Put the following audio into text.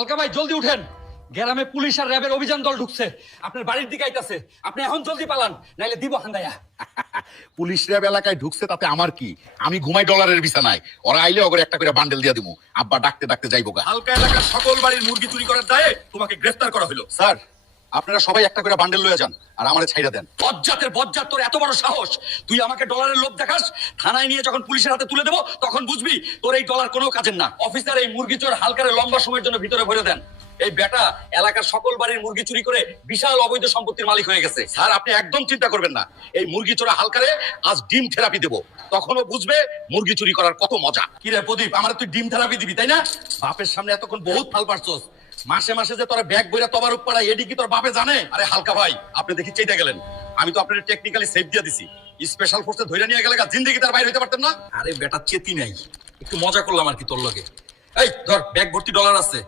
হালকা ভাই জলদি উঠেন, গ্রামে পুলিশ আর র্যাবের অভিযান দল ঢুকছে, আপনার বাড়ির দিকে আইতাছে। আপনি এখন জলদি পালান, নাইলে দিব হান্দায়া। পুলিশ র্যাব এলাকায় ঢুকছে তাতে আমার কি? আমি ঘুমাই ডলারের বিছানায়, ওরা আইলে ওগরে একটা করে বান্ডেল দিয়ে দিমু। আব্বা ডাকতে ডাকতে যাইবো গা। হালকা এলাকার সকল বাড়ির মুরগি চুরি করার দায়ে তোমাকে গ্রেফতার করা হলো। স্যার, আপনারা সবাই একটা করে বান্ডেল লয়ে যান আর আমারে ছাইড়া দেন। বজ্জাতের বজ্জাত, তোর এত বড় সাহস! তুই আমাকে ডলারের লোভ দেখাস? থানায় নিয়ে যখন পুলিশের হাতে তুলে দেবো তখন বুঝবি তোর এই ডলার কোনো কাজের না। অফিসার, এই মুরগি চোর হালকারে লম্বা সময়ের জন্য ভিতরে ভরে দেন। এই বেটা এলাকার সকল বাড়ির মুরগি চুরি করে বিশাল অবৈধ সম্পত্তির মালিক হয়ে গেছে। স্যার, আপনি একদম চিন্তা করবেন না, এই মুরগি চোরা হালকারে আজ ডিম থেরাপি দেবো, তখনও বুঝবে মুরগি চুরি করার কত মজা। কি রে প্রদীপ, আমার তুই ডিম থেরাপি দিবি তাই না? বাপের সামনে এতক্ষণ বহুত ফাল পারছস, মাসে মাসে যে তোরা ব্যাগ বইরা তবার উপড়া এডি কি তোর বাপে জানে? আরে হালকা ভাই, আপনি দেখি চেইটা গেলেন, আমি তো আপনার টেকনিক্যালি সেভ দিয়ে দিছি। স্পেশাল ফোর্সে ধইরা নিয়ে গেলে জিন্দেগি তার বাইরে হইতে পারতেন না। আরে বেটা চেতি নাই, একটু মজা করলাম আর কি তোর লগে। এই ধর, ব্যাগ ভর্তি ডলার আছে,